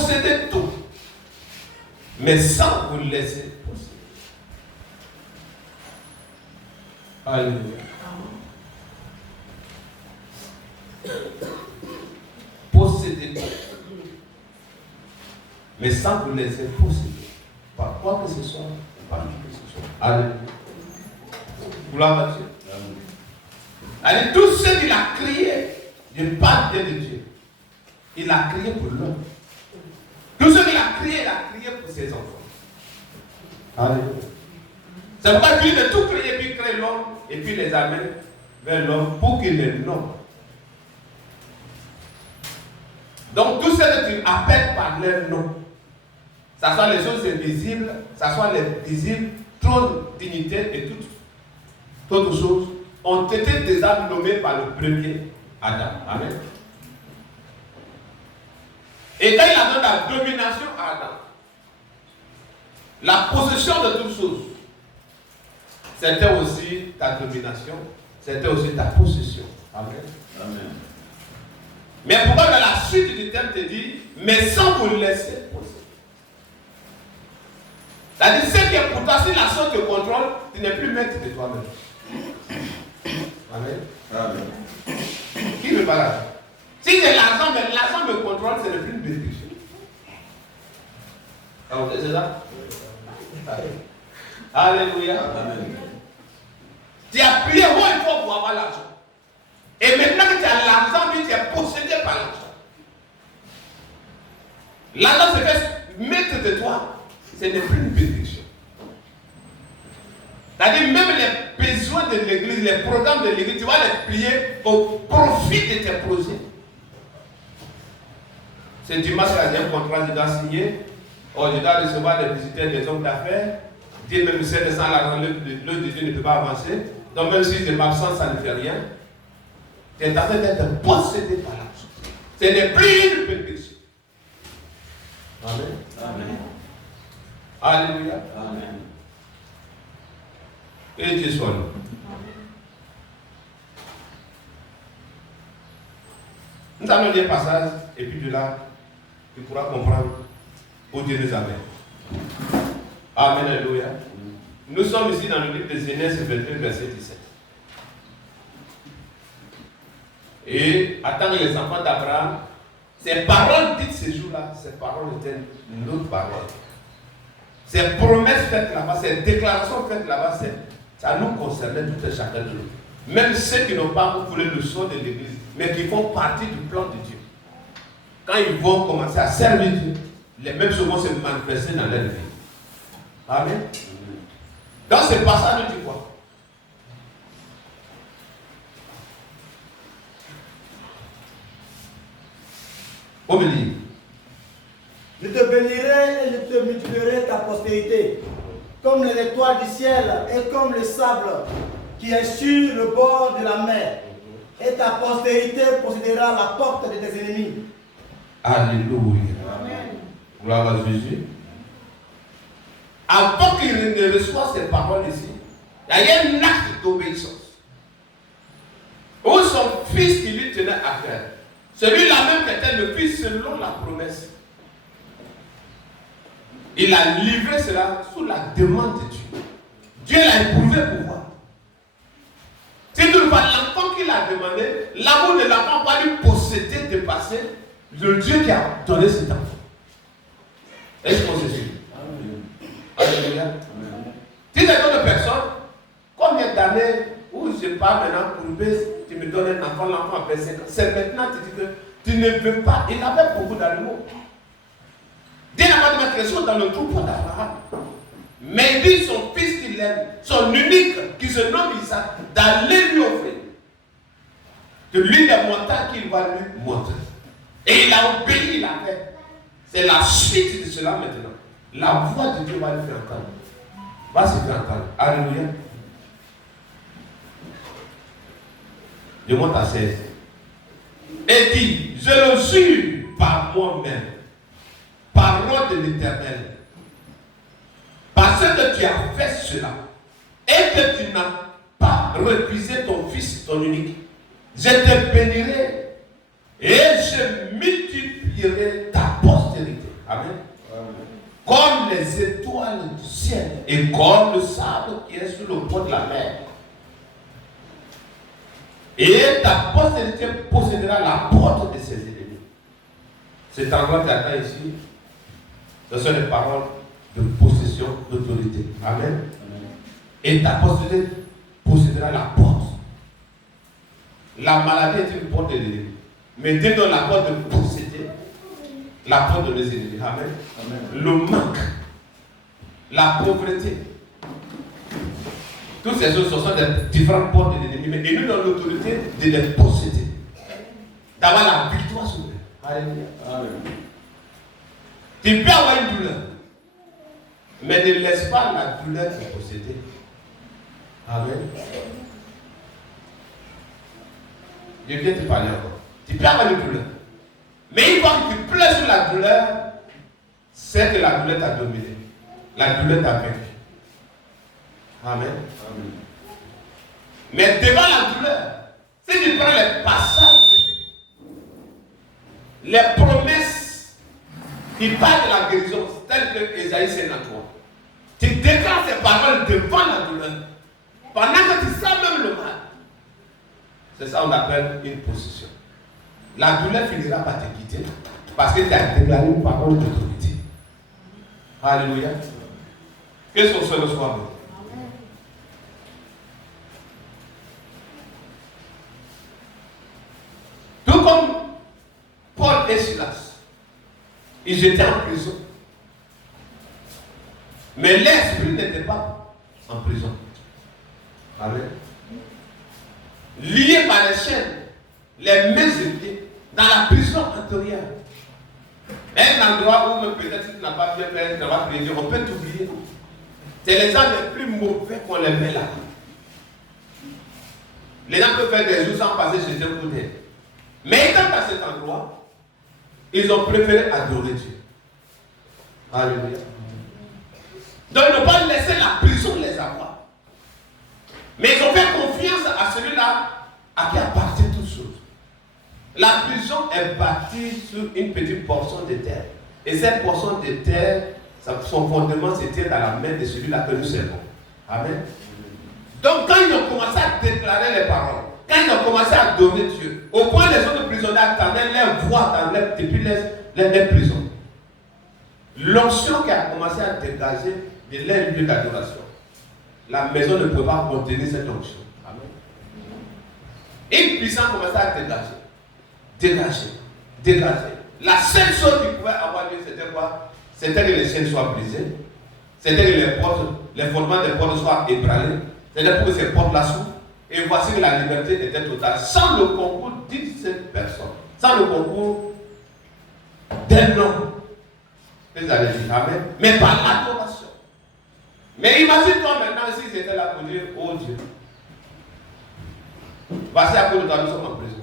posséder tout, mais sans vous laisser posséder. Alléluia. Posséder tout, mais sans vous laisser posséder. Par quoi que ce soit, par qui que ce soit. Alléluia. Gloire à Dieu. Allez, tout ce qu'il a créé, je parle bien de Dieu. Il a créé pour l'homme. Tout ce qu'il a créé pour ses enfants. Alléluia. C'est pourquoi Dieu a tout créé, puis crée l'homme, et puis les amène vers l'homme pour qu'il les nomme. Donc tout ce que tu appelles par leur nom, ça soit les choses invisibles, ça soit les visibles, trône, dignité et toutes autres choses, ont été déjà nommés par le premier Adam. Amen. Et quand il a donné la domination à Adam, la possession de toutes choses, c'était aussi ta domination, c'était aussi ta possession. Amen. Amen. Mais pourquoi dans la suite du thème te dit, mais sans vous laisser posséder. C'est-à-dire, ce qui est pour toi, si la chose te contrôle, tu n'es plus maître de toi-même. Amen. Amen. Qui me parle? Si j'ai l'argent, mais l'argent me contrôle, ce n'est plus une bénédiction. C'est ça? Alléluia. Amen. Tu as prié haut et fort pour avoir l'argent. Et maintenant que tu as l'argent, tu es possédé par l'argent. L'argent se fait maître de toi. Ce n'est plus une bénédiction. C'est-à-dire, même les besoins de l'église, les programmes de l'église, tu vas les plier au profit de tes projets. C'est dimanche qu'il y a un contrat, je dois signer. Oh, je dois recevoir des visiteurs, des hommes d'affaires. Dire même si c'est sans l'argent, le Dieu ne peut pas avancer. Donc, même si je m'absente, ça ne fait rien. Tu es en train d'être possédé par l'argent. Ce n'est plus une bénédiction. Amen. Amen. Alléluia. Amen. Et Dieu soit nous. Nous allons lire un passage, et puis de là, tu pourras comprendre où Dieu nous amène. Amen. Alléluia. Nous sommes ici dans le livre de Genèse 22, verset 17. Et attendre les enfants d'Abraham, ces paroles dites ce jour-là, ces paroles étaient notre parole. Ces promesses faites là-bas, ces déclarations faites là-bas, ça nous concernait tout et chacun de nous. Même ceux qui n'ont pas voulu le sort de l'église, mais qui font partie du plan de Dieu. Quand ils vont commencer à servir Dieu, les mêmes choses vont se manifester dans leur vie. Amen. Dans ce passage, nous dit quoi? On me dit. Je te bénirai et je te multiplierai ta postérité, comme les étoiles du ciel et comme le sable qui est sur le bord de la mer. Et ta postérité possédera la porte de tes ennemis. Alléluia. Amen. Gloire à Jésus. Avant qu'il ne reçoive ces paroles ici, il y a un acte d'obéissance. Où son fils qui lui tenait à faire. Celui-là même qui était le fils selon la promesse. Il a livré cela sous la demande de Dieu. Dieu l'a éprouvé pour voir. C'est toutefois l'enfant qu'il a demandé, l'amour de l'enfant va lui posséder, dépasser le Dieu qui a donné cet enfant. Est-ce qu'on se suit? Alléluia. Si c'est d'autres personnes, combien d'années où je pars maintenant pour baiser, tu me donnes un enfant, l'enfant a 5 ans. C'est maintenant que tu dis que tu ne veux pas. Il avait beaucoup d'animaux. Dieu n'a pas de mettre quelque chose dans le troupeau d'Abraham. Mais il dit son fils qu'il aime, son unique, qui se nomme Isaac, d'aller lui offrir. De lui des montagnes qu'il va lui montrer. Et il a obéi, il a fait. C'est la suite de cela maintenant. La voix de Dieu va lui faire entendre. Va se faire entendre. Alléluia. Je monte à 16. Et dit, je le jure par moi-même, parole de l'Éternel, parce que tu as fait cela, et que tu n'as pas refusé ton fils, ton unique, je te bénirai, et je multiplierai ta postérité. Amen. Comme les étoiles du ciel et comme le sable qui est sur le bord de la mer. Et ta postérité possédera la porte de ses ennemis. Cet endroit qui attend ici, ce sont des paroles de possession, d'autorité. Amen. Et ta postérité possédera la porte. La maladie est une porte de l'ennemi. Mais dès que la porte de posséder, la porte de nos ennemis. Amen. Le manque, la pauvreté. Toutes ces choses, ce sont des différentes portes de l'ennemi. Mais nous avons l'autorité de les posséder. D'avoir la victoire sur eux. Alléluia. Tu peux avoir une douleur. Mais ne laisse pas la douleur te posséder. Amen. Je viens te parler encore. Tu peux avoir une douleur. Mais une fois que tu pleures sur la douleur, c'est que la douleur t'a dominé. La douleur t'a vaincu. Amen. Mais devant la douleur, si tu prends les passages bibliques, les promesses qui parlent de la guérison, telles que Ésaïe 53, tu déclares ces paroles devant la douleur, pendant que tu sens même le mal. C'est ça qu'on appelle une possession. La douleur finira par te quitter parce que tu as déclaré une parole d'autorité. Alléluia. Que son Seigneur soit bon. Tout comme Paul et Silas, ils étaient en prison. Mais l'esprit n'était pas en prison. Amen. Liés par les chaînes, les mains et pieds, dans la prison intérieure. Un endroit où même peut-être si tu n'as pas bien fait un travail prévu, on peut t'oublier. C'est les gens les plus mauvais qu'on les met là. Les gens peuvent faire des jours sans passer chez un côté. Mais étant à cet endroit, ils ont préféré adorer Dieu. Alléluia. Donc ils n'ont pas laissé la prison les avoir. Mais ils ont fait confiance à celui-là à qui appartient toutes choses. La prison est bâtie sur une petite portion de terre. Et cette portion de terre, son fondement se tient dans la main de celui-là que nous servons. Amen. Donc quand ils ont commencé à déclarer les paroles, quand ils ont commencé à adorer Dieu, au point les autres prisonniers attendaient leur voix depuis les prisons. L'onction qui a commencé à dégager de leur lieu d'adoration, la maison ne peut pas contenir cette onction. Amen. Une puissance commençait à dégager. La seule chose qui pouvait avoir lieu, c'était quoi? C'était que les chaînes soient brisées, c'était que les fondements des portes soient ébranlés, c'était pour que ces portes-là s'ouvrent. Et voici que la liberté était totale, sans le concours d'une seule personne, sans le concours d'un homme. Vous allez dire Amen. Mais par l'adoration. Mais imagine-toi maintenant s'ils étaient là pour dire, oh Dieu, voici à cause de toi, nous sommes en prison.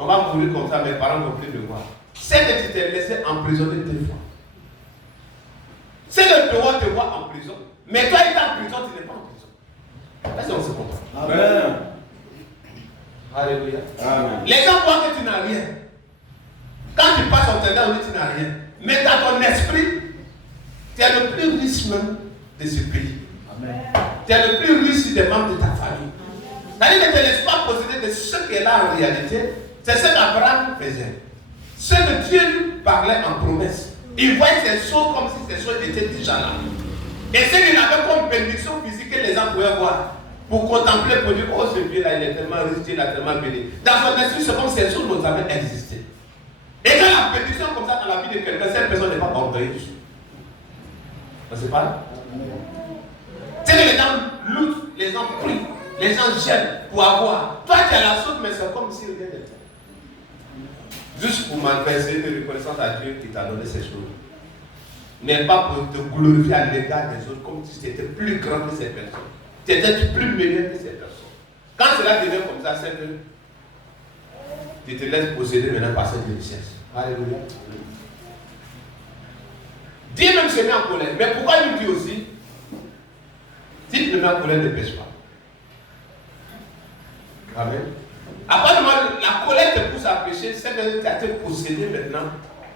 On va mourir comme ça, mes parents n'ont plus de voir. C'est que tu t'es laissé emprisonner 2 fois. C'est le devoir te voir en prison. Mais toi, tu es en prison, tu n'es pas en prison. Est-ce qu'on se comprend? Amen. Alléluia. Amen. Les gens voient que tu n'as rien. Quand tu passes en terrain, on dit que tu n'as rien. Mais dans ton esprit, tu es le plus riche même de ce pays. Amen. Tu es le plus riche des membres de ta famille. C'est-à-dire que tu ne laisses pas posséder de ce qui est là en réalité. C'est ce qu'Abraham faisait. Ce que Dieu lui parlait en promesse. Il voyait ces choses comme si ces choses étaient déjà là. Et ce qu'il avait comme bénédiction physique que les gens pouvaient voir. Pour contempler, pour dire, oh ce Dieu-là, il est tellement riche, il a tellement béni. Dans son esprit, c'est comme si ces choses n'ont jamais existé. Et quand la bénédiction comme ça dans la vie de quelqu'un, cette personne n'est pas orgueilleuse. On ne sait pas? C'est que les gens luttent, les gens prient, les gens gênent pour avoir. Toi, tu as la chose, mais c'est comme si rien n'était. Juste pour manifester une reconnaissance à Dieu qui t'a donné ces choses. Mais pas pour te glorifier à l'égard des autres comme si tu étais plus grand que ces personnes. Tu étais plus meilleur que ces personnes. Quand cela devient comme ça, c'est que tu te laisses posséder maintenant par cette richesse. Alléluia. Dieu même se met en colère. Mais pourquoi il nous dit aussi, si tu te mets en colère, ne pêche pas. Amen. À part la colère te pousse à pécher, c'est que tu as été possédé maintenant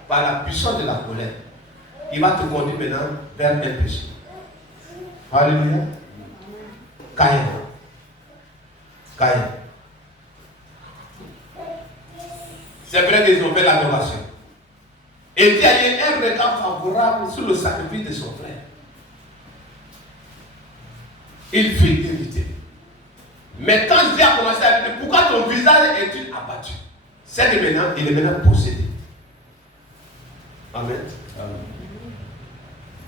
par la puissance de la colère, il va te conduire maintenant vers un péché. Alléluia. Caïn. C'est vrai qu'ils ont fait l'adoration. Et il y a eu un regard favorable sur le sacrifice de son frère. Il fut irrité. Mais quand Dieu a commencé à dire, pourquoi ton visage est-il abattu? C'est que maintenant, il est maintenant possédé. Amen.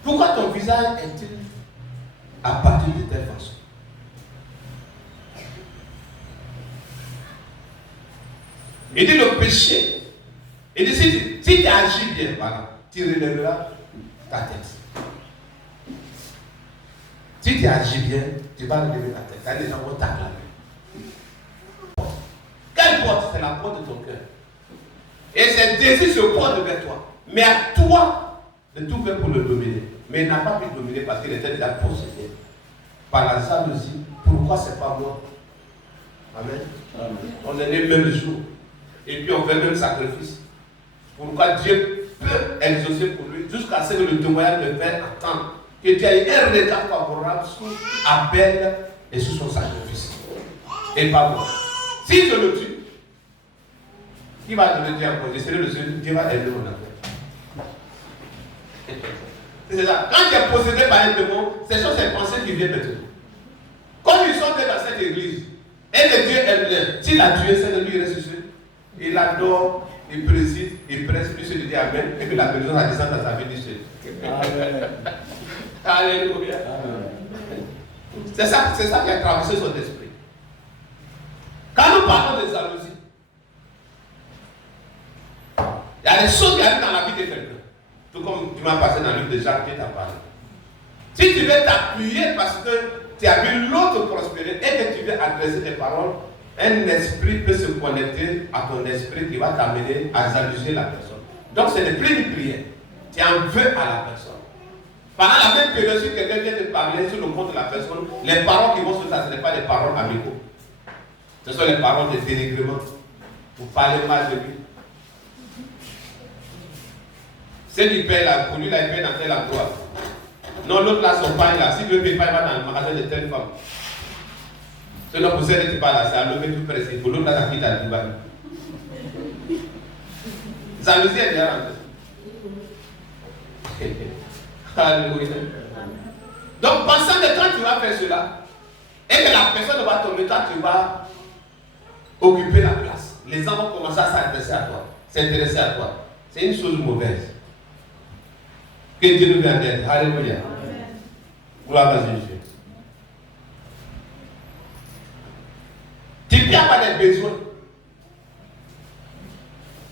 Pourquoi ton visage est-il abattu de telle façon? Il dit le péché. Il dit si tu agis bien, voilà, tu relèveras ta tête. Si tu agis bien, tu vas relever ta tête. Car les gens vont t'acclamer. Quelle porte? C'est la porte de ton cœur. Et ces désirs se portent vers toi. Mais à toi de tout faire pour le dominer. Mais il n'a pas pu dominer parce qu'il était déjà possédé par la jalousie. Pourquoi c'est pas moi? Amen. Amen. On est né le même jour. Et puis on fait le même sacrifice. Pourquoi Dieu peut exaucer pour lui jusqu'à ce que le témoignage le fait attendre. Que Dieu ait un regard favorable sur Abel et sur son sacrifice. Et pas moi. Si je le tue, qui va donner Dieu encore? Je serai le seul, Dieu va aider mon affaire. C'est ça. Quand tu es possédé par un démon, ce sont ces pensées qui viennent de toi. Comme ils sont dans cette église, et que Dieu aime bien, s'il a tué, c'est de lui ressusciter. Il adore, il préside, il presse, puis il dit Amen, et puis la bénédiction a descendu dans sa vie du Seigneur. Amen. Alléluia. C'est ça qui a traversé son esprit. Quand nous parlons de jalousie, il y a des choses qui arrivent dans la vie de quelqu'un. Tout comme tu m'as passé dans le livre de Jacques qui t'a parlé. Si tu veux t'appuyer parce que tu as vu l'autre prospérer et que tu veux adresser des paroles, un esprit peut se connecter à ton esprit qui va t'amener à jalouser la personne. Donc ce n'est plus une prière. Tu en veux à la personne. Pendant la même période, si quelqu'un vient te parler sur le compte de la personne, les paroles qui vont se faire, ce n'est pas des paroles amicaux. Ce sont les paroles de dénigrement. Vous parlez mal de lui. Ceux qui paient là, pour lui, là, il paye dans tel endroit. Non, l'autre là, son pain là. Si tu veux payer, il va dans le magasin de telle femme. Sinon, pour ceux qui parlent là, c'est à lever tout pressé. Pour l'autre là, ça quitte à Dubaï. Jalousie est déjà rentrée. Alléluia. Donc, pensant que quand tu vas faire cela, et que la personne va tomber, toi, tu vas occuper la place. Les gens vont commencer à s'intéresser à toi. C'est une chose mauvaise. Que Dieu nous vienne d'aide. Alléluia. Gloire à Jésus. Tu n'as pas des besoins.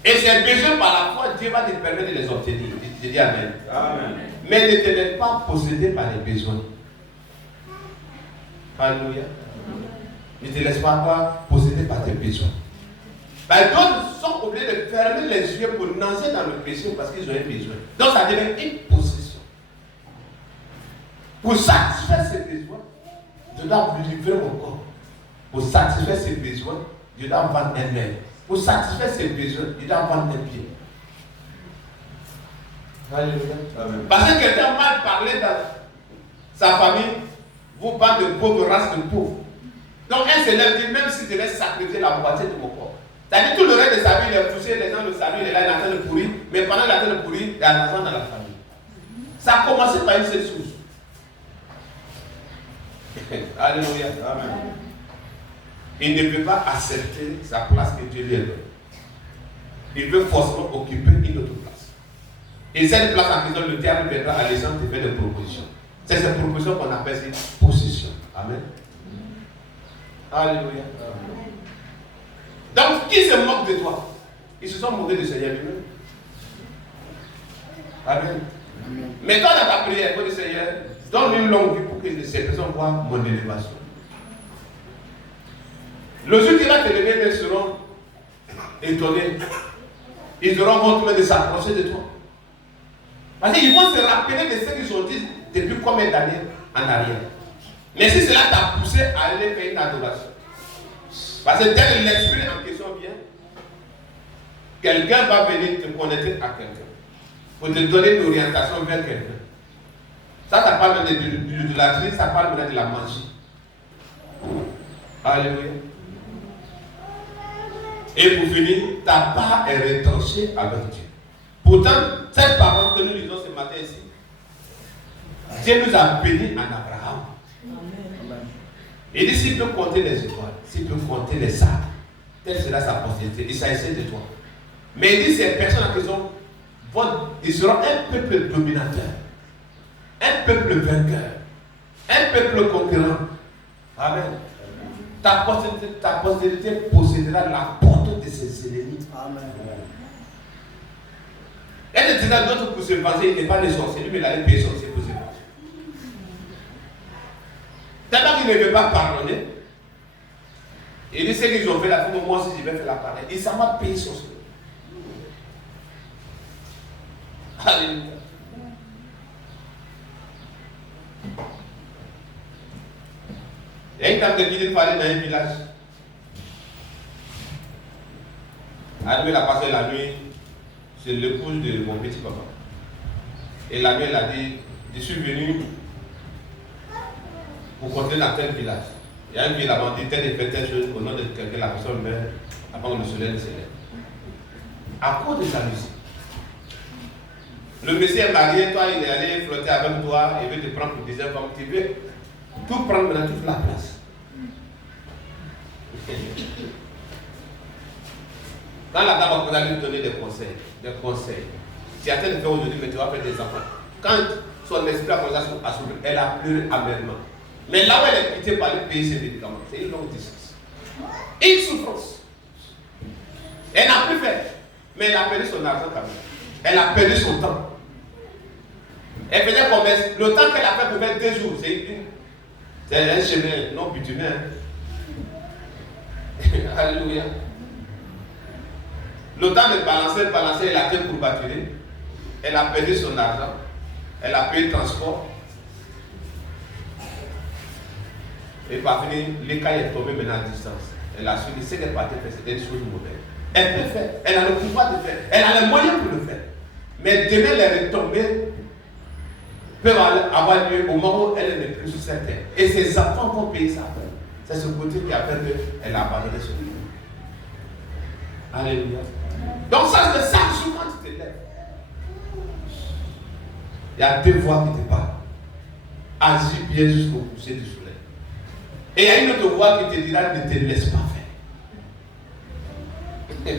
Et ces besoins, par la foi, Dieu va te permettre de les obtenir. Je dis Amen. Amen. Mais ne te laisse pas posséder par les besoins. Alléluia. Ne te laisse pas posséder par tes besoins. D'autres sont obligés de fermer les yeux pour nager dans le péché parce qu'ils ont un besoin. Donc ça devient une possession. Pour satisfaire ces besoins, je dois livrer mon corps. Pour satisfaire ces besoins, je dois vendre un œil. Pour satisfaire ses besoins, il doit vendre un pied. Alléluia. Parce que quelqu'un mal parlé dans sa famille, vous parlez de pauvres races de pauvres. Donc un se lève dit, même si je devais sacrifier la moitié de mon corps. C'est-à-dire tout le reste de sa vie, il est poussé, les gens le saluent, il est là, il est en train de pourrir. Mais pendant qu'il est en train de pourrir, il y a l'argent dans la famille. Ça a commencé par une seule source. Alléluia. Amen. Il ne peut pas accepter sa place que Dieu lui a donnée. Il veut forcément occuper une autre place. Et cette place en prison, le diable viendra à l'échange de faire des propositions. C'est cette proposition qu'on appelle cette possession. Amen. Alléluia. Donc, qui se moque de toi? Ils se sont moqués du Seigneur lui-même. Amen. Mais toi, dans ta prière, il faut dire Seigneur, donne une longue vie pour que ces personnes voient mon élévation. Le jour qui va te lever, ils seront étonnés. Ils auront honte de s'approcher de toi. Parce qu'ils vont se rappeler de ce qu'ils ont dit depuis combien d'années en arrière. Mais si cela t'a poussé à aller faire une adoration. Parce que dès que l'esprit en question vient, quelqu'un va venir te connecter à quelqu'un pour te donner une orientation vers quelqu'un. Ça parle de l'idolâtrie, ça parle de la magie. Alléluia. Et pour finir, ta part est retranchée avec Dieu. Pourtant, cette parole que nous lisons ce matin ici, Dieu nous a bénis en Abraham. Amen. Il dit s'il peut compter les étoiles, s'il peut compter les sables, telle sera sa postérité. Il s'agissait de toi. Mais il dit ces personnes en question, ils seront un peuple dominateur, un peuple vainqueur, un peuple conquérant. Amen. Ta postérité possédera la porte de ses ennemis. Amen. Elle disait à d'autres pour se venger, il n'est pas le sorcier, lui, mais il allait payer sorcier pour se venger. Tellement qu'il ne veut pas pardonner, il dit ce qu'ils ont fait la fois, moi aussi je vais faire la pareille. Et ça m'a payé sorcier. Alléluia. Il y a une dame qui dit de parler dans un village. Elle l'a passé la nuit, c'est l'épouse de mon petit papa. Et la nuit, elle a dit, je suis venu pour compter dans tel village. Il y a une ville là-bas, dit telle et telle chose, au nom de quelqu'un, la personne meurt avant que le soleil ne se lève. À cause de sa musique. Le monsieur est marié, toi il est allé flotter avec toi, il veut te prendre pour deuxième femme, tu veux tout prendre maintenant, toute la place. Quand la dame va lui donner des conseils, tu as fait de faire aujourd'hui, mais tu vas faire des enfants. Quand son esprit a commencé à s'ouvrir, elle a pleuré amèrement. Mais là où elle est quittée par le pays, ses médicaments, c'est une longue distance. Une souffrance. Elle n'a plus fait, mais elle a perdu son argent quand même. Elle a perdu son temps. Elle faisait commerce. Le temps qu'elle a fait pour faire 2 jours, c'est un chemin non bitumé. Alléluia. Le temps de balancer, elle a été courbaturée. Elle a perdu son argent. Elle a payé le transport. Et par finir, l'écaille est tombé maintenant à distance. Elle a su que ce qu'elle partait faire, c'était une chose mauvaise. Elle peut faire. Elle a le pouvoir de faire. Elle a les moyens pour le faire. Mais demain, les retombées peuvent avoir lieu au moment où elle n'est plus sur cette terre. Et ses enfants vont payer ça. C'est ce côté qui a fait qu'elle a abandonné son vie. Alléluia. Donc ça, c'est ça, souvent tu te lèves. Il y a 2 voix qui te parlent. Agis bien jusqu'au coucher du soleil. Et il y a une autre voix qui te dira, ne te laisse pas faire.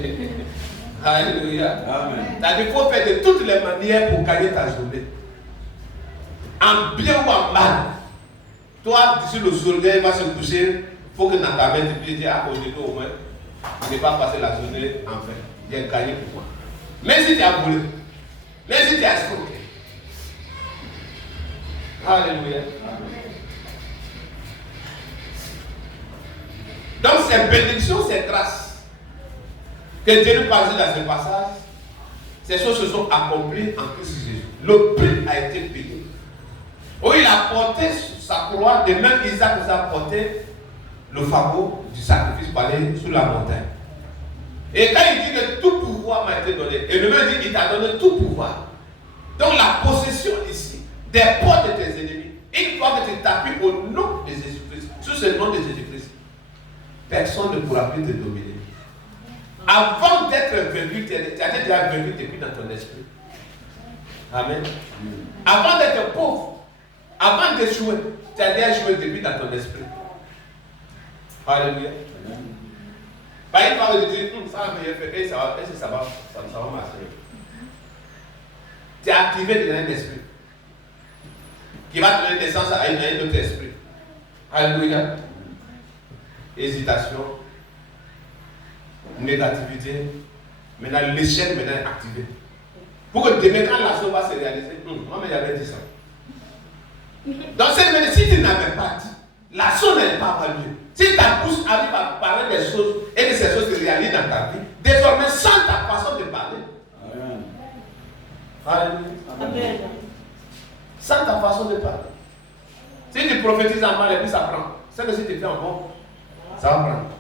Alléluia. Amen. C'est-à-dire qu'il faut faire de toutes les manières pour gagner ta journée. En bien ou en mal. Toi, d'ici le soleil va se coucher, il faut que dans ta main, tu puisses dire, ah, aujourd'hui au moins, je n'ai pas passé la journée en fait. J'ai gagné pour moi. Même si tu as volé, même si tu as escroqué. Alléluia. Donc, ces bénédictions, ces grâces que Dieu nous parle dans ce passage, ces choses se sont accomplies en Christ Jésus. Le prix a été payé. Où il a porté sa croix, de même Isaac nous a porté le fardeau du sacrifice pour aller sur la montagne. Et quand il dit que tout pouvoir m'a été donné, et le même dit qu'il t'a donné tout pouvoir. Donc la possession ici des portes de tes ennemis, une fois que tu t'appuies au nom de Jésus-Christ, sous ce nom de Jésus-Christ, personne ne pourra plus te dominer. Avant d'être vaincu, tu as déjà vaincu depuis dans ton esprit. Amen. Avant d'être pauvre, avant d'échouer, tu as déjà échoué depuis dans ton esprit. Alléluia. Bah, il parle de dire, ça va bien faire, et ça va marcher. Tu as activé dans un esprit qui va donner naissance à un autre esprit. Alléluia. Hésitation, négativité. Maintenant, l'échec maintenant est activé. Pour que demain, quand la chose va se réaliser, moi, j'avais dit ça. Donc, si tu n'avais pas dit, la chose n'allait pas avoir lieu. Si ta bouche arrive à parler des choses et que ces choses se réalisent dans ta vie, désormais, sans ta façon de parler. Alléluia. Amen. Sans ta façon de parler. Si tu prophétises en mal et puis ça prend. C'est que si tu fais en bon, ça va prendre.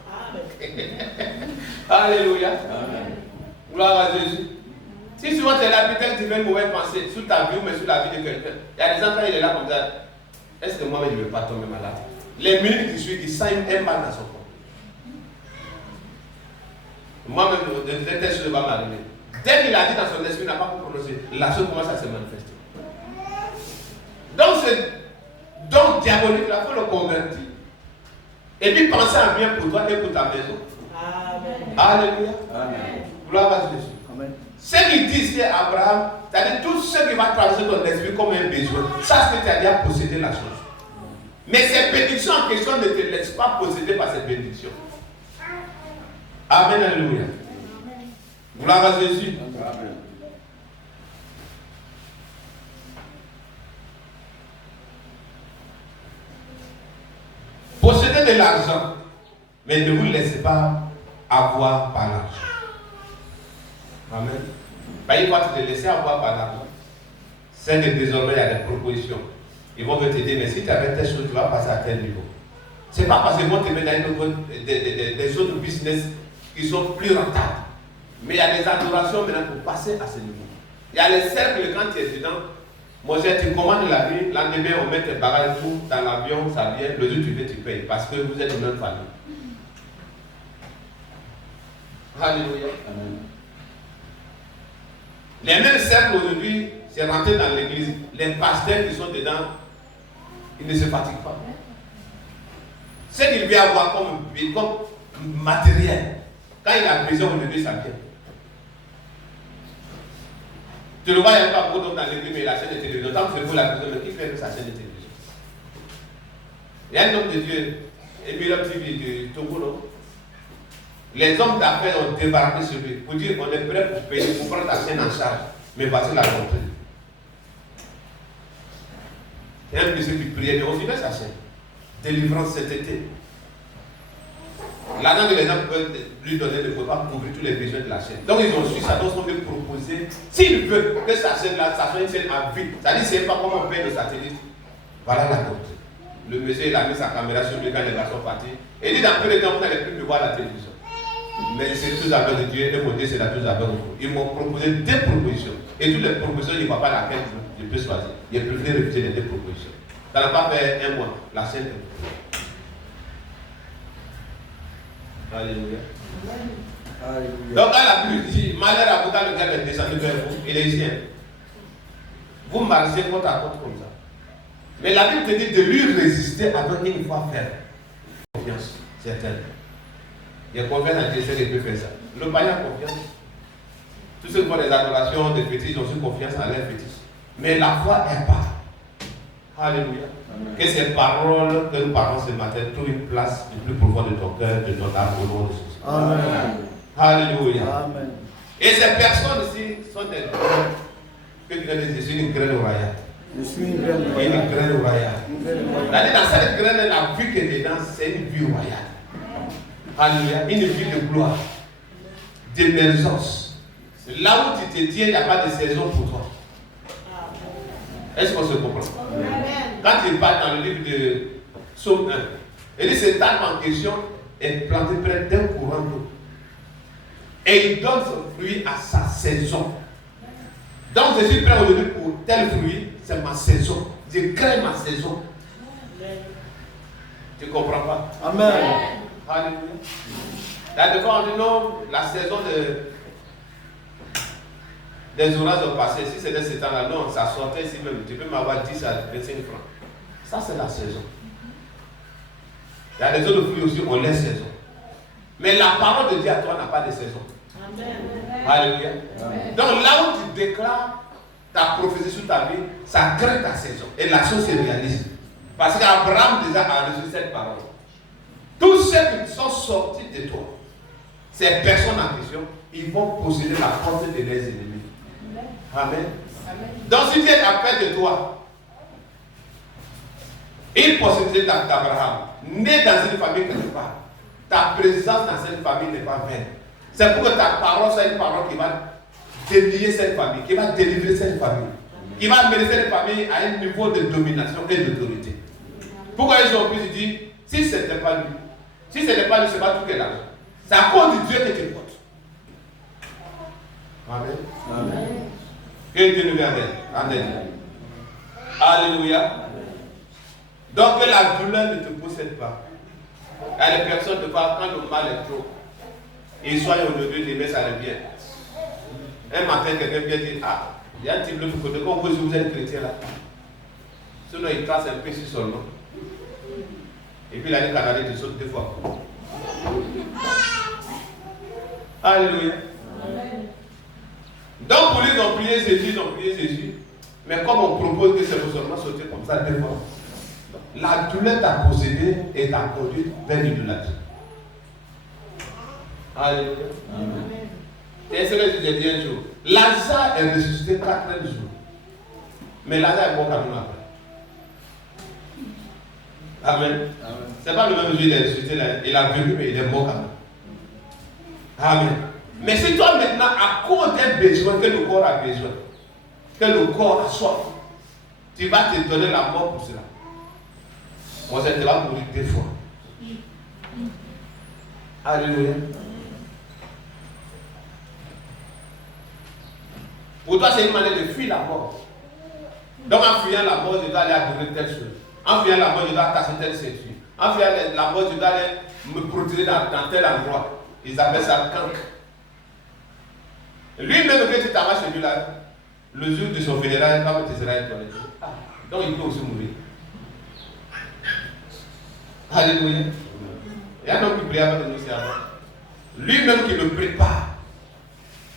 Alléluia. Amen. Gloire à Jésus. Si souvent tu es là, peut-être que tu fais une mauvaise pensée sur ta vie ou même sur la vie de quelqu'un. Il y a des gens quand il est là comme ça. Est-ce que moi-même je ne vais pas tomber malade? Les minutes qui suivent, il sent un mal dans son corps. Moi-même, de telle chose va m'arriver. Dès qu'il a dit dans son esprit, il n'a pas prononcé, la chose commence à se manifester. Donc, ce don diabolique, il faut le convertir. Et puis, penser à bien pour toi et pour ta maison. Amen. Alléluia. Amen. Gloire à Jésus. Amen. Ce qu'il dit ici à Abraham, c'est-à-dire tout ce qui va traverser ton esprit comme un besoin, ça c'est que tu as déjà possédé la chose. Mais cette bénédiction en question ne te laisse pas posséder par cette bénédiction. Amen, alléluia. Gloire à Jésus. Amen. Possédez de l'argent, mais ne vous laissez pas avoir par l'argent. Amen. Il faut te laisser avoir par l'argent. C'est que désormais il y a des propositions. Ils vont te dire, mais si tu avais telle chose, tu vas passer à tel niveau. Ce n'est pas parce qu'ils vont te mettre dans des autres business qui sont plus rentables. Mais il y a des adorations maintenant pour passer à ce niveau. Il y a les cercles quand tu es dedans. Moi, tu commandes la vie, l'endemain on met tes bagages tout dans l'avion, ça vient, le jour tu veux, tu payes. Parce que vous êtes de même famille. Alléluia. Amen. Les mêmes cercles aujourd'hui, c'est rentré dans l'église. Les pasteurs qui sont dedans, ils ne se fatiguent pas. Ce qu'il veut avoir comme matériel, quand il a besoin aujourd'hui, ça vient. Tu le vois, il n'y a pas beaucoup d'hommes dans l'église, mais la chaîne de télévision. Tant que c'est vous la personne, mais qui fait sa chaîne de télévision? Il y a un homme de Dieu, Emile TV de Togo. Les hommes d'affaires ont débarqué sur lui pour dire on est prêt pour payer, pour prendre ta chaîne en charge. Mais voici la doctrine. Il y a un monsieur qui priait, mais on vivait sa chaîne. Délivrance cet été. L'argent que les gens peuvent lui donner ne peut pas couvrir tous les besoins de la chaîne. Donc ils ont su ça, donc ils ont proposé, s'il veut que sa chaîne-là, ça soit une chaîne à vie. C'est-à-dire, c'est pas comme on paye le satellite. Voilà la doctrine. Le monsieur, il a mis sa caméra sur lui quand les gars sont partis. Et il dit dans peu de temps, vous n'allez plus me voir la télévision. Mais c'est tous avec de Dieu, et mon Dieu, c'est la tous avec vous. Ils m'ont proposé deux propositions. Et toutes les propositions, il ne voit pas laquelle je peux choisir. Il a préféré refuser les deux propositions. Ça n'a pas fait un mois. La chaîne est. Alléluia. Alléluia. Donc, quand la pluie dit, malheur à vous quand le gars est descendu vers vous, il est ici. Vous marchez côte à côte comme ça. Mais la Bible te dit de lui résister avec une foi ferme. Confiance, certaine. Il y a confiance en Dieu, c'est qu'il peut faire ça. Le païen a confiance. Tous ceux qui font des adorations, des fétiches, ont aussi confiance en leurs fétiches. Mais la foi est pas. Alléluia. Amen. Que ces paroles que nous parlons ce matin trouvent une place du plus profond de ton cœur, de ton âme, au nom de Jésus. Amen. Alléluia. Amen. Et ces personnes ici sont des que je suis une graine royale. Je suis une graine royale. Une graine royale. Dans cette graine, la vie qui est dedans, c'est une vie royale. Alléluia. Une vie de gloire, d'émergence. Là où tu te tiens, il n'y a pas de saison pour toi. Est-ce qu'on se comprend? Amen. Quand il parle dans le livre de Psaume 1, il dit cet arbre en question est planté près d'un courant d'eau. Et il donne son fruit à sa saison. Donc je suis prêt aujourd'hui pour tel fruit, c'est ma saison. Je crée ma saison. Tu ne comprends pas? Amen. Alléluia. Là, des fois on dit non, la saison des orages ont passé. Si c'était ce temps-là, non, ça sortait ici même. Tu peux m'avoir 10 à 25 francs. Ça, c'est la saison. Il y a des autres fruits aussi, on les saison. Mais la parole de Dieu à toi n'a pas de saison. Amen. Alléluia. Amen. Donc là où tu déclares ta prophétie sur ta vie, ça crée ta saison. Et la chose se réalise. Parce qu'Abraham déjà a reçu cette parole. Tous ceux qui sont sortis de toi, ces personnes en question, ils vont posséder la force de leurs ennemis. Amen. Amen. Donc si Dieu est appelé de toi, il possédait d'Abraham, né dans une famille quelque part. Ta présence dans cette famille n'est pas vaine. C'est pour que ta parole soit une parole qui va délier cette famille, qui va délivrer cette famille, qui va amener cette famille à un niveau de domination et d'autorité. Pourquoi ils ont pu se dire, si ce n'était pas lui, si ce n'est pas lui, ce n'est pas tout qu'elle a. C'est à cause du Dieu que tu portes. Amen. Amen. Que Dieu nous vienne en aide. Alléluia. Donc que la douleur ne te possède pas. Il y a des personnes qui parlent quand le mal est trop. Ils soient aujourd'hui, demain ça revient. Un matin, quelqu'un vient dire, ah, il y a un type de l'autre côté, comme vous êtes chrétien là. Sinon il trace un peu sur seulement. Et puis il a dit canadien, tu sautes deux fois. Alléluia. Amen. Donc pour lui, ils ont prié Jésus, Mais comme on propose que c'est seulement sauter comme ça deux fois, la douleur t'a possédé et t'a conduit vers l'idolâtrie. Alléluia. Amen. Et c'est ce que je t'ai dit un jour. Lazare est ressuscité 4 jours. Mais Lazare est mort quand même après. Amen. C'est pas le même jour il est ressuscité là. Il a vécu mais il est mort quand même. Amen. Mais c'est toi maintenant, à cause d'un besoin que le corps a besoin, que le corps a soif, tu vas te donner la mort pour cela. On sait que tu vas mourir 2 fois. Alléluia. Pour toi, c'est une manière de fuir la mort. Donc, en fuyant la mort, je dois aller adorer telle chose. En fuyant la mort, je dois casser telle ceinture. En fuyant la mort, je dois aller me protéger dans tel endroit. Ils appellent ça cancre. Lui-même, que tu t'arraches chez lui là, le jour de son funérail, quand tu seras étonné. Donc, il peut aussi mourir. Alléluia. Il y a un homme qui prie avec nous ici avant. Lui-même qui le prépare.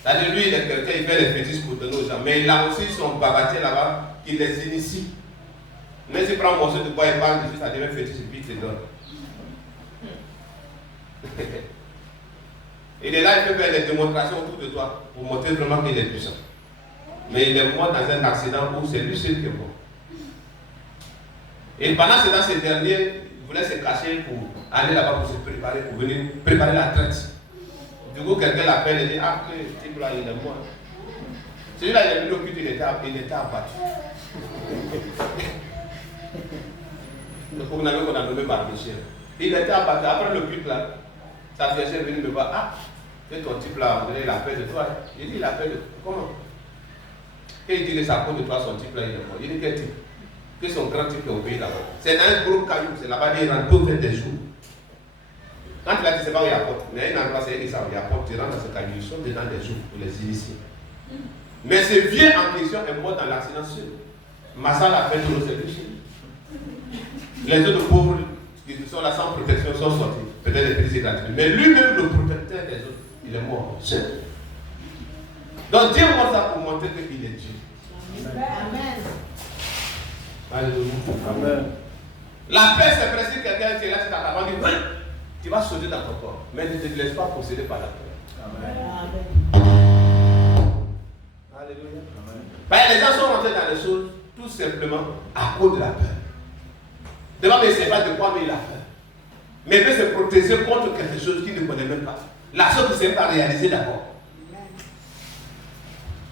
C'est-à-dire, lui, il est quelqu'un, il fait les fétiches pour donner aux gens. Mais il a aussi son babatier là-bas qui les initie. Mais s'il prend un morceau de bois et parle dessus, ça devient fétiche et puis il te donne. Il est là, il peut faire des démonstrations autour de toi pour montrer vraiment qu'il est puissant. Mais il est mort dans un accident où c'est lui seul qui est mort. Et pendant ce temps, ces derniers voulaient se cacher pour aller là-bas pour se préparer, pour venir préparer la traite. Du coup, quelqu'un l'appelle et dit, ah, ce type-là, il est mort. Celui-là, il est venu au culte, il était abattu. Donc, vous n'avez qu'on a nommé Barbichel. Il était abattu. Après le culte, là, sa fiancée est venue me voir, ah, c'est ton type là, il a peur de toi. Il dit, il a peur de toi. Comment? Et il dit que c'est à cause de toi, son type là, il est mort. Il dit, quel type? Que son grand type est au pays là-bas. C'est dans un gros caillou, c'est là-bas, il rentre pour faire des jours. Quand il a dit, c'est pas où il y a porte, mais il y a un endroit, c'est ça, il y a porte, tu rentres dans ce caillou, ils sont dedans des jours pour les initier. Mais ce vieux en question est mort dans l'accident seul. Massa l'a fait dans nos services. Les autres pauvres qui sont là sans protection sont sortis. Peut-être les prises gratuites. Mais lui-même, le protecteur des autres, il est mort seul. Donc Dieu montre ça pour montrer qu'il est Dieu. Amen. Alléluia. Amen. La paix, c'est presque quelqu'un qui est là, tu t'attends, dit, tu vas sauter dans ton corps. Mais ne te laisse pas posséder par la paix. Amen. Alléluia. Amen. Les gens sont rentrés dans les choses tout simplement à cause de la peur. Devant, mais c'est pas de quoi mais il a peur. Mais il veut se protéger contre quelque chose qu'il ne connaît même pas. La chose qu'il ne sait pas réaliser d'abord.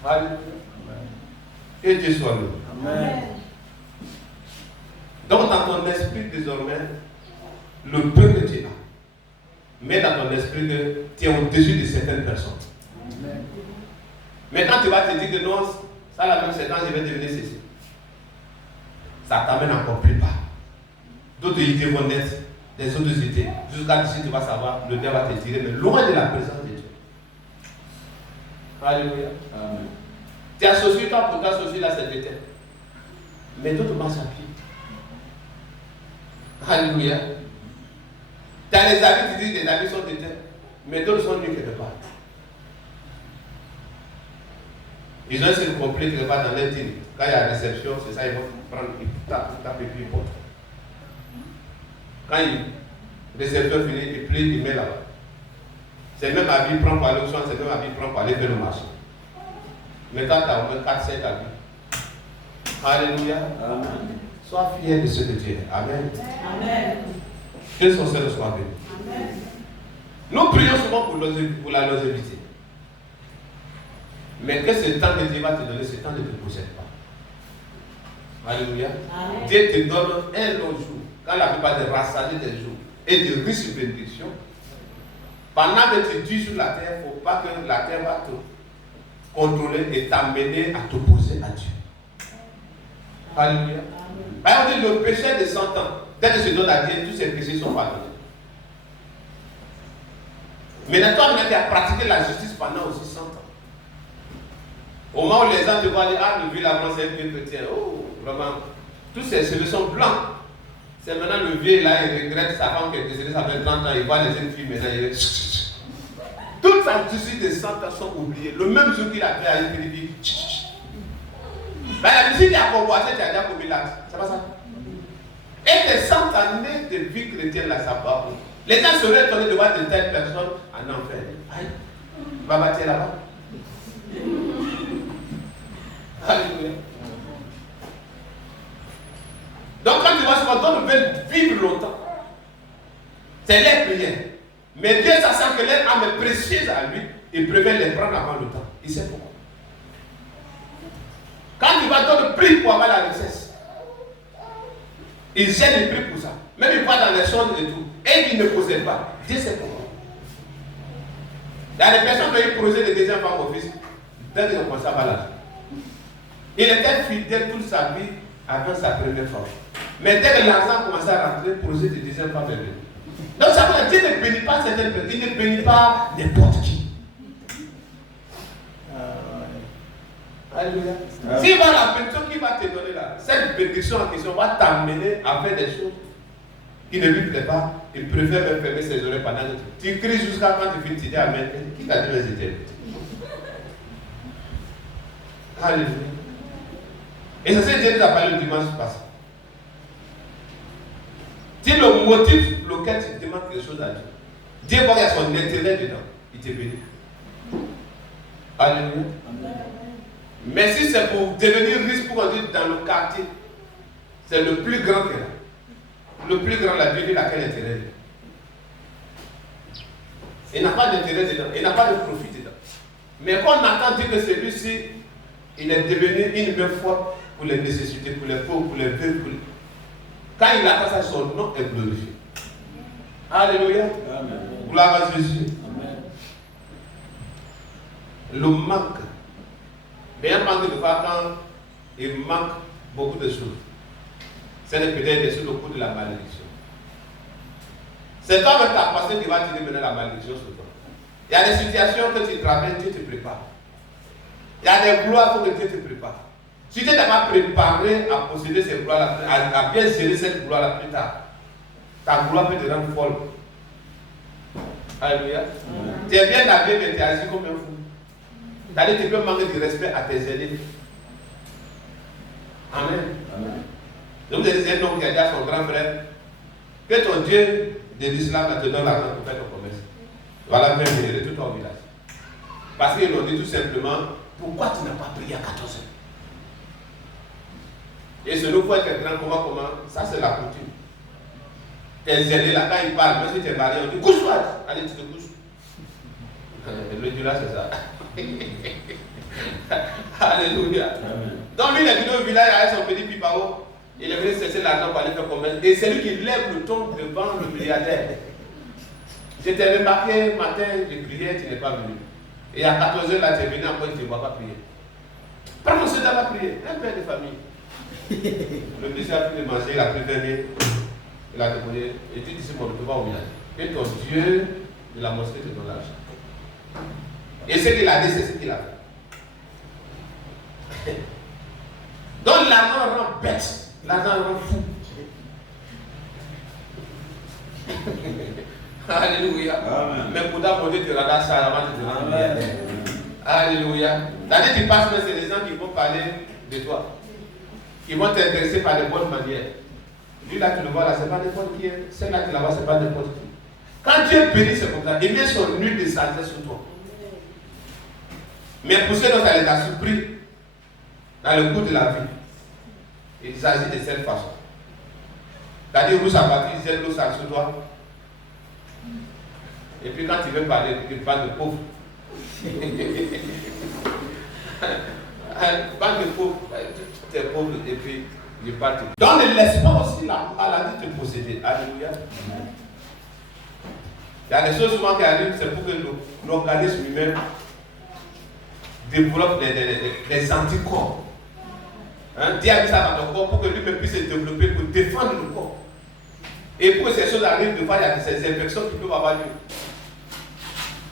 Alléluia. Et Dieu soit loué. Amen. Donc dans ton esprit désormais, le peu que tu as, mais dans ton esprit que tu es au-dessus de certaines personnes. Amen. Mais quand tu vas te dire que non, ça la même c'est quand je vais devenir ceci, ça t'amène encore plus bas. D'autres idées vont naître, des autres idées. Jusqu'à d'ici, tu vas savoir, le diable va te tirer, mais loin de la présence de Dieu. Alléluia. Amen. Tu associes toi pour t'associer là, c'est l'éternel. Mais d'autres marchent à pied. Alléluia. Tu as les habits, tu dis que les habits sont d'éternel, mais d'autres sont nus quelque part. Ils ont essayé de compléter quelque part dans l'intime. Quand il y a réception, c'est ça, ils vont prendre, ils tapent et puis ils portent. Quand le récepteur finit, il plie, il met là-bas. C'est même habit prend pour aller au soin, c'est même habit prend pour aller faire le marché. Mais quand tu as au moins 4-5 habits. Alléluia. Amen. Sois fier de ce que tu es. Amen. Amen. Que son Seigneur soit béni. Amen. Nous prions souvent pour la longévité. Mais que ce temps que Dieu va te donner, ce temps ne te possède pas. Alléluia. Amen. Dieu te donne un long jour. Quand la plupart des rassasiés des jours et de riches bénédictions, pendant que tu dis sur la terre, il ne faut pas que la terre va contrôler et t'amener à t'opposer à Dieu. Alléluia. On dit le péché de 100 ans, dès que se donne à Dieu, tous ces péchés sont pardonnés. Maintenant, toi, tu as pratiqué la justice pendant aussi 100 ans. Au moment où les gens te voient dire, ah, le vieux là, c'est un vieux chrétien. Oh, vraiment, tous ces cheveux sont blancs. C'est maintenant le vieux là, il regrette sa femme qui est décédée, ça fait 30 ans, il voit les jeunes filles maintenant, il est... Toutes ces justices de 100 ans sont oubliées. Le même jour qu'il a fait à une fille, il dit, la musique qui a convoité, tu as déjà commis l'acte. C'est pas ça? Et tes 100 années de vie chrétienne là, ça va. Les gens seraient étonnés de voir de telles personnes en enfer. Aïe, va bâtir là-bas. Alléluia. Donc quand tu vois ce qu'on veut vivre longtemps, c'est les prières. Mais Dieu, sachant que leur âme est précieuse à lui, il préfère les prendre avant le temps. Il sait pourquoi. Quand tu vas dans le prix pour avoir la richesse, il gêne le prix pour ça. Même il va dans les choses et tout. Et il ne possède pas. Dieu sait pourquoi. Il y a des personnes qui ont posé le deuxième femme au fils. Dès qu'ils ont commencé à avoir l'argent. Il était fidèle toute sa vie avant sa première femme. Mais dès que l'argent commençait à rentrer, le projet de deuxième femme est venu. Donc ça veut dire que Dieu ne bénit pas certaines personnes. Il ne bénit pas n'importe qui. Alléluia. Si va la bénédiction qui va te donner là, cette bénédiction en question va t'amener à faire des choses qui ne lui plaît pas. Il préfère même fermer ses oreilles pendant que tu cries jusqu'à quand tu finis, tu dis Amen. Qui t'a dit les idées? Alléluia. Et c'est ce que Dieu nous a parlé le dimanche passé. Si le motif pour lequel tu demandes quelque chose à Dieu, Dieu voit qu'il y a son intérêt dedans, il te bénit. Alléluia. Mais si c'est pour devenir riche pour entrer dans le quartier, c'est le plus grand que là. Le plus grand, la Bible, laquelle intérêt dedans. Il n'a pas d'intérêt dedans, il n'a pas de profit dedans. Mais quand on entend dire que celui-ci, il est devenu une main forte pour les nécessités, pour les pauvres, pour les veuves, quand il attend ça, son nom est glorifié. Alléluia. Amen. Gloire à Jésus. Amen. Le manque. Bien manque de voir quand il manque beaucoup de choses. C'est peut-être sur le coup de la malédiction. C'est toi-même ta pensée qui va tirer maintenant la malédiction sur toi. Il y a des situations que tu traverses, Dieu te prépare. Il y a des gloires pour que Dieu te prépare. Si tu n'es pas préparé à posséder ces gloires-là, à bien gérer cette gloire-là plus tard, ta gloire peut te rendre folle. Alléluia. Tu es bien habillé, mais tu agis comme un fou. C'est-à-dire que tu peux manquer de respect à tes aînés. Amen. Amen. Donc vous avez un homme qui a dit à son grand frère que ton Dieu de l'islam te donne l'argent pour faire ton commerce. Voilà, même de tout ton village. Parce qu'ils l'ont dit tout simplement, pourquoi tu n'as pas prié à 14 heures? Et ce nouveau quelqu'un, comment, ça c'est la coutume. Tes aînés là, quand ils parlent, même si tu es marié, on dit couche-toi, allez, tu te couches. Le Dieu là, c'est ça. Alléluia. Amen. Donc lui, il est venu au village avec son petit pipao. Il est venu chercher l'argent pour aller faire commerce. Et c'est lui qui lève le ton devant le milliardaire. Je t'ai remarqué matin, j'ai prié, tu n'es pas venu. Et à 14 h là, tu es venu encore, tu ne vois pas prier. Par contre, c'est d'avoir prié. Un père de famille. Le monsieur a pris de manger, il a pris 20 000. Il a déposé. Et tu dis, c'est mon devoir au village. Et ton Dieu de la mosquée te donne l'argent. Et ce qu'il a dit, c'est ce qu'il a fait. Donc l'argent rend bête, l'argent rend fou. Alléluia. Amen. Mais pourtant, mon Dieu te rendra ça avant de te rendre bien. Alléluia. C'est-à-dire que tu passes, mais c'est des gens qui vont parler de toi. Qui vont t'intéresser par de bonnes manières. Lui là, tu le vois là, c'est pas n'importe qui. Celle-là, tu la vois, c'est pas n'importe qui. Quand Dieu bénit, c'est comme ça. Il met son huile de sagesse sur toi. Mais pour ceux dont ça les a surpris dans le cours de la vie, il s'agit de cette façon. C'est-à-dire, où ça va, il jette l'eau sur toi. Et puis quand tu veux parler, tu parles de pauvre. Parle de pauvre, tu es pauvre et puis il part. Donc ne laisse pas aussi la maladie te posséder. Alléluia. Il y a des choses souvent qui arrivent, c'est pour que l'organisme lui-même développe des anticorps. Dieu a mis ça dans ton corps pour que lui-même puisse se développer pour défendre le corps. Et pour que ces choses arrivent, de fois, il y a ces infections qui peuvent avoir lieu.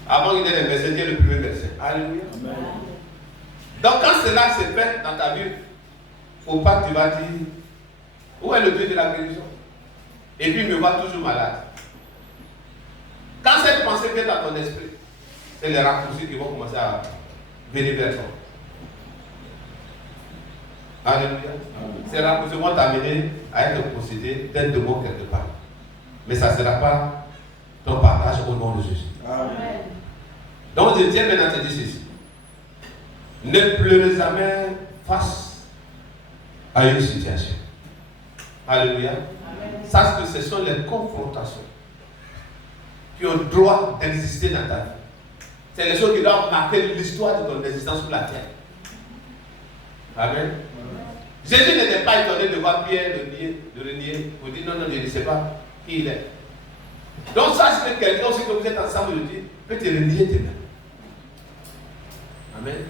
Avant qu'il y ait des versets, Dieu est le premier verset. Alléluia. Amen. Donc quand cela se fait dans ta vie, il ne faut pas que tu vas dire, où est le Dieu de la guérison? Et puis il me voit toujours malade. Quand cette pensée vient dans ton esprit, c'est les raccourcis qui vont commencer à venir vers toi. Alléluia. Ces raccourcis vont t'amener à être possédé d'un démon quelque part. Mais ça ne sera pas ton partage au nom de Jésus. Amen. Donc je tiens maintenant à te dire ceci. Ne pleurez jamais face à une situation. Alléluia. Sache que ce sont les confrontations qui ont le droit d'exister dans ta vie. C'est les choses qui doivent marquer l'histoire de ton existence sur la terre. Amen. Jésus n'était pas étonné de voir Pierre le renier pour dire non, je ne sais pas qui il est. Donc sache que quelqu'un aussi que vous êtes ensemble de Dieu peut te renier tes mains. Amen.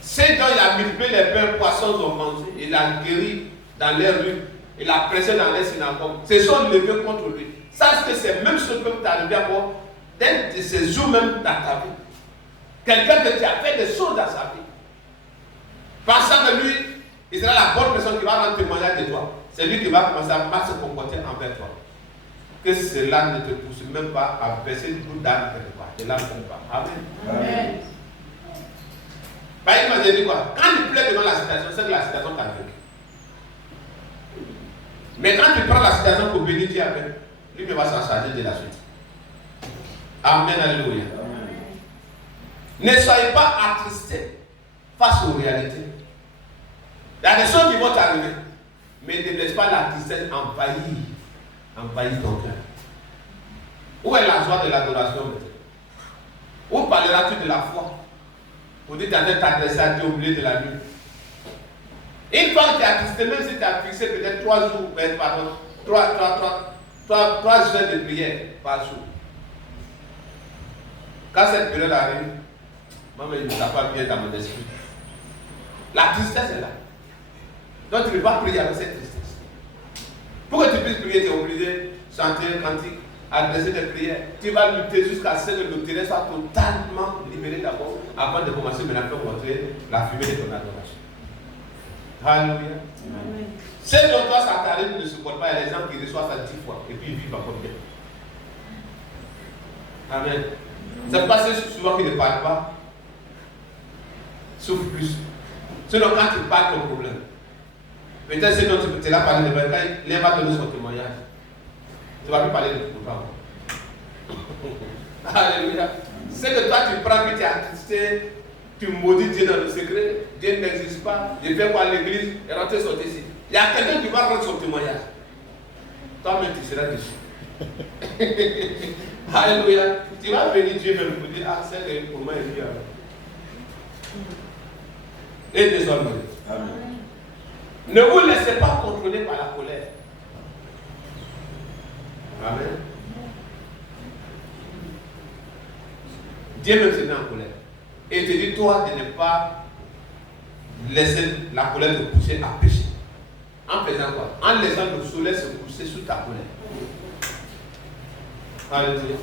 C'est dont il a multiplié les pains, poissons ont mangé, il a guéri dans les rues, il a pressé dans les synagogues. Ce sont levés contre lui. Sache que c'est même ce que tu as arrivé à voir dès de ces jours même dans ta vie. Quelqu'un que tu as fait des choses dans sa vie. Pensant que lui, il sera la bonne personne qui va rendre témoignage de toi. C'est lui qui va commencer à mal se comporter envers toi. Que cela ne te pousse même pas à baisser le coup d'âme quelque part. Et là, ne fait pas. Amen. Amen. Il m'a dit quoi? Quand il plaît devant la situation, c'est que la situation t'a vécu. Mais quand tu prends la situation pour bénir Dieu avec, lui va s'en charger de la suite. Amen, alléluia. Amen. Ne soyez pas attristés face aux réalités. Il y a des choses qui vont t'arriver, mais ne laisse pas la tristesse envahir ton cœur. Où est la joie de l'adoration maintenant? Où parleras-tu de la foi? Pour dire que tu as t'adresser à Dieu au milieu de la nuit. Une fois que tu es attristé, même si tu as fixé peut-être 3 jours, pardon, 3 heures de prière par jour. Quand cette période arrive, moi je ne sais pas bien dans mon esprit. La tristesse est là. Donc tu ne peux pas prier avec cette tristesse. Pour que tu puisses prier, tu es obligé de chanter un cantique, adresser des prières. Tu vas lutter jusqu'à ce que le terrain soit totalement libéré d'abord, avant de commencer maintenant à montrer la fumée de ton adoration. Alléluia. C'est dont toi ça t'arrive ne supporte pas, il y a des gens qui reçoivent ça 10 fois et puis ils vivent encore bien. Amen. C'est pas ceux souvent qui ne parlent pas, souffrent plus. Sinon quand tu parles ton problème, peut-être c'est dont tu l'as parlé de quand il va donner son témoignage. Tu ne vas plus parler de tout le temps. Alléluia. C'est que toi tu prends, puis tu es attristé, tu maudis Dieu dans le secret, Dieu n'existe pas, je fais quoi à l'église et rentrer son décès. Il y a quelqu'un qui va rendre son témoignage. Toi-même tu seras déçu. Alléluia. Tu vas venir Dieu même pour dire, ah c'est comment il vit. Et désormais. Amen. Ne vous laissez pas contrôler par la colère. Amen. Dieu même se met en colère. Et il te dit, toi, de ne pas laisser la colère te pousser à pécher. En faisant quoi? En laissant le soleil se pousser sous ta colère. Alléluia.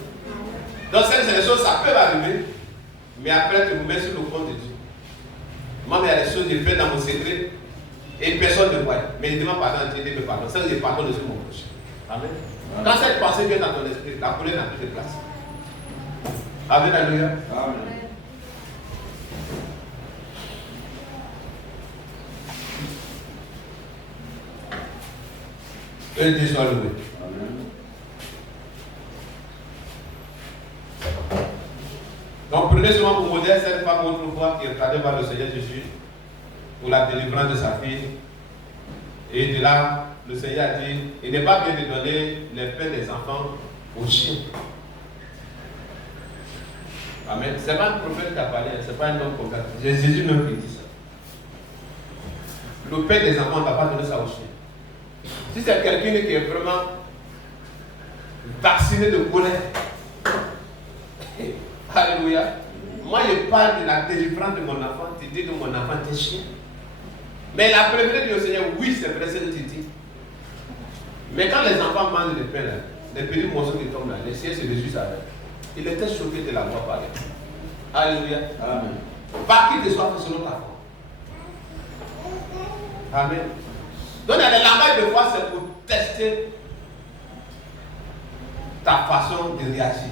Donc, c'est des choses, ça peut arriver, mais après, tu me mets sur le compte de Dieu. Moi, il y a des choses que je fais dans mon secret et personne ne voit. Mais je demande pardon à Dieu, Dieu me pardonne. C'est que je pardonne sur mon prochain. Amen. Quand cette pensée vient dans ton esprit, la colère n'a plus de place. Amen, alléluia. Amen. Et Dieu soit loué. Donc prenez souvent pour modèle cette femme autrefois qui regardait voir le Seigneur Jésus pour la délivrance de sa fille. Et de là, le Seigneur a dit, il n'est pas bien de donner les pains des enfants aux chiens. Amen. Ce n'est pas un prophète qui a parlé, ce n'est pas un homme prophète. C'est Jésus même qui dit ça. Le pain des enfants ne va pas donner ça aux chiens. Si c'est quelqu'un qui est vraiment vacciné de colère, alléluia. Moi Moi, je parle de la délivrance de mon enfant. Tu dis que mon enfant est chien. Mais la préférée du Seigneur, oui, c'est vrai, c'est ce que tu dis. Mais quand les enfants mangent le pain, là, les petits morceaux qui tombent là, les chiens se réjouissent avec. Il était choqué de la voir parler. Alléluia. Amen. Pas qu'il te soit fait selon ta foi. Amen. Donc, dans les langages de foi, c'est pour tester ta façon de réagir.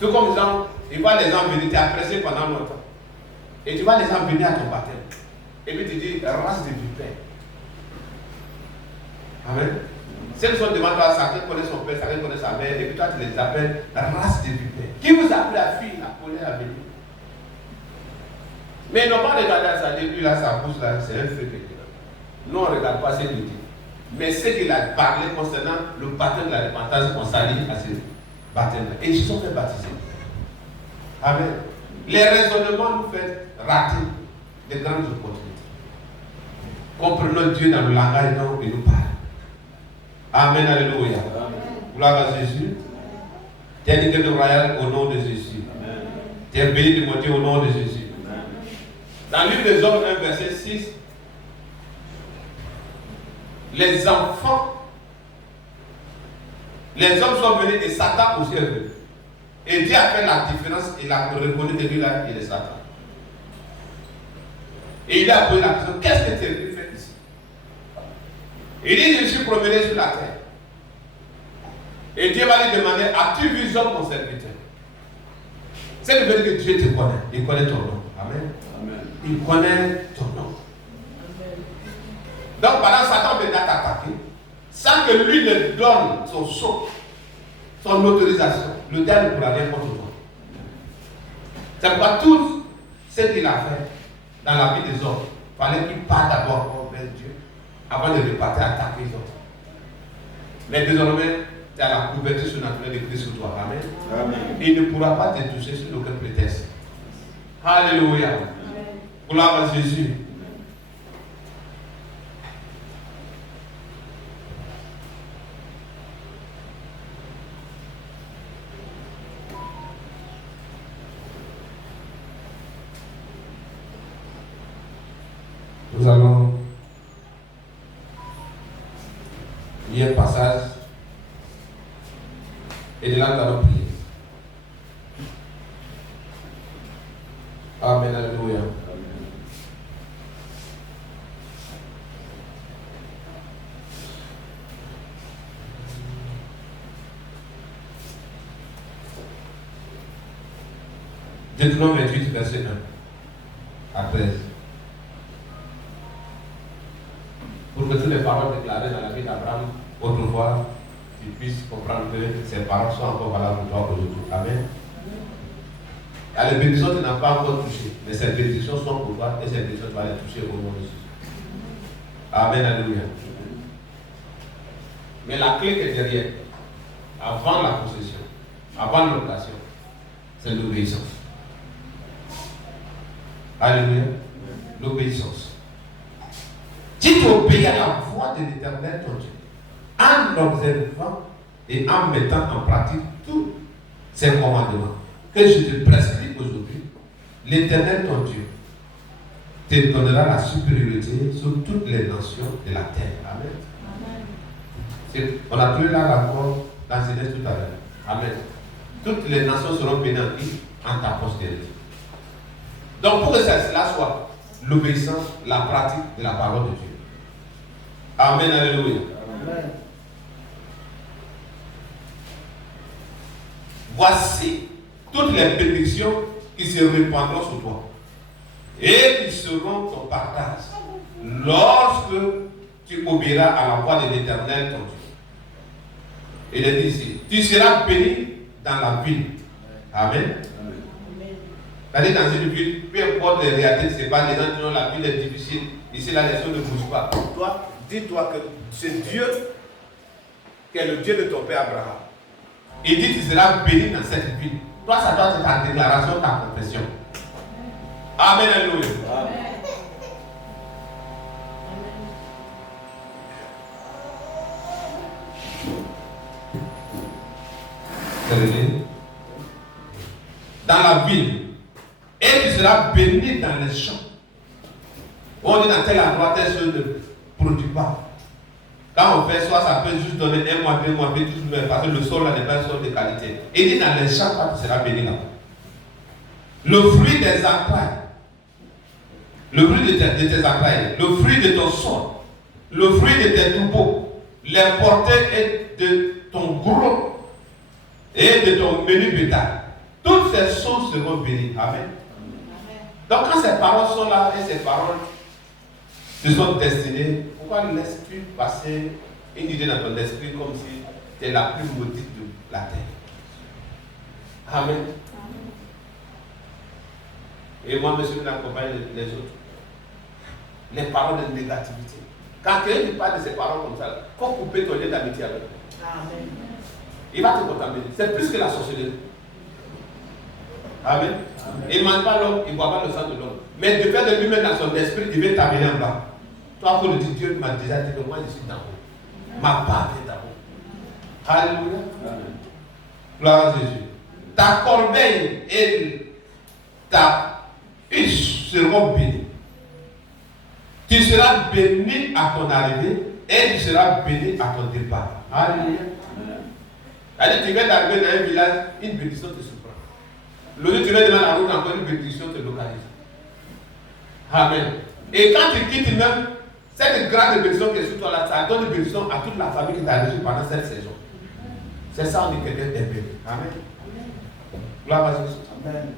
Tout comme les gens, ils voient les gens venir, tu es apprécié pendant longtemps. Et tu vois les gens venir à ton baptême. Et puis tu dis, race de vipère. Amen. Celles qui sont devant toi, chacun connaît son père, chacun connaît sa mère, et puis toi tu les appelles race de vipère. Qui vous a appelé la fille, la colère à venir? Mais ils n'ont pas regardé à sa début, là, sa bouche, là, c'est un feu qui est là. Nous, on ne regarde pas ce qu'il dit. Mais ce qu'il a parlé concernant le baptême de la repentance, on s'allie à ce baptême-là. Et ils se sont fait baptiser. Amen. Les raisonnements nous font rater de grandes opportunités. Comprenons Dieu dans le langage dont il nous parle. Amen, alléluia. Gloire à Jésus. Tu es l'idée de royal au nom de Jésus. Tu es béni de monter au nom de Jésus. Amen. Dans le livre des Hommes 1, verset 6, les enfants, les hommes sont venus et Satan aussi est venu. Et Dieu a fait la différence, il a reconnu que lui là, il est Satan. Et il a posé la question, qu'est-ce que tu es venu faire ici? Il dit, je suis promené sur la terre. Et Dieu va lui demander, as-tu vu Job mon serviteur? C'est le fait que Dieu te connaît, il connaît ton nom. Amen. Amen. Il connaît ton nom. Donc pendant Satan venait t'attaquer, sans que lui ne donne son sceau, son autorisation, le diable ne pourra rien contre toi. C'est pourquoi tout ce qu'il a fait dans la vie des hommes, il fallait qu'il parte d'abord vers Dieu, avant de repartir attaquer les autres. Mais désormais, tu as la couverture surnaturelle de Christ sur toi. Amen. Amen. Il ne pourra pas te toucher sur aucun prétexte. Alléluia. Gloire à Jésus. Nous allons lire un passage et de là nous allons prier. Amen, alléluia. Deutéronome 28, verset 1 à 13. Pour que toutes les paroles déclarées dans la vie d'Abraham autrefois, tu puisses comprendre que ces paroles sont encore valables pour toi aujourd'hui. Amen. Les bénédictions, tu n'as pas encore touché, mais ces bénédictions sont pour toi et ces bénédictions, tu vas les toucher au nom de Jésus. Amen, alléluia. Mais la clé qui est derrière, avant la possession, avant l'occasion, c'est l'obéissance. Alléluia. L'obéissance. Si tu obéis à la voix de l'Éternel ton Dieu, en observant et en mettant en pratique tous ces commandements que je te prescris aujourd'hui, l'Éternel ton Dieu te donnera la supériorité sur toutes les nations de la terre. Amen. Amen. On a trouvé là encore dans Genèse tout à l'heure. Amen. Toutes les nations seront bénies en ta postérité. Donc pour que cela soit l'obéissance, la pratique de la parole de Dieu. Amen, alléluia. Amen. Voici toutes les bénédictions qui se répandront sur toi et qui seront ton partage lorsque tu obéiras à la voix de l'Éternel ton Dieu. Il est dit ici, tu seras béni dans la ville. Amen. C'est-à-dire dans une ville, peu importe les réalités, c'est pas les gens qui ont la ville est difficile. Ici, là, les choses ne bougent pas. Toi, dis-toi que c'est Dieu qui est le Dieu de ton père Abraham. Il dit que tu seras béni dans cette ville. Toi, ça doit être ta déclaration, ta confession. Amen, alléluia. Amen. Dans la ville, Et tu seras béni dans les champs. On dit dans tel endroit, telle chose ne produit pas. Quand on fait soit ça peut juste donner 1 mois, 2 mois, 2 mois, parce que le sol là n'est pas un sol de qualité. Et dit dans les champs, tu seras béni là. Le fruit des entrailles, le fruit de tes entrailles, le fruit de ton sol, le fruit de tes troupeaux, les portées de ton gros et de ton menu bétail. Toutes ces choses seront bénies. Amen. Donc quand ces paroles sont là et ces paroles te sont destinées, pourquoi ne laisses-tu passer une idée dans ton esprit comme si tu es la plus maudite de la terre? Amen. Et moi, monsieur, j'accompagne les autres. Les paroles de négativité. Quand quelqu'un parle de ces paroles comme ça, il faut couper ton lien d'amitié avec lui. Amen. Il va te contaminer. C'est plus que la sorcellerie. Amen. Il ne mange pas l'homme, il ne boit pas le sang de l'homme. Mais de faire de lui-même dans son esprit, il veut t'amener en bas. Toi, pour le dire, Dieu m'a déjà dit que moi, je suis d'en haut. Ma part est d'en haut. Alléluia. Amen. Gloire à Jésus. Ta corbeille et ta huche seront bénies. Tu seras béni à ton arrivée et tu seras béni à ton départ. Alléluia. Allez, tu viens d'arriver dans un village, une bénédiction te surprend. Le jour tu viens devant la route, encore une bénédiction te localise. Amen. Et quand tu quittes même, cette grande bénédiction qui est sur toi là, ça donne une bénédiction à toute la famille qui t'a reçu pendant cette saison. C'est ça, on est quelqu'un d'aimer. Amen. Gloire à Jésus. Amen.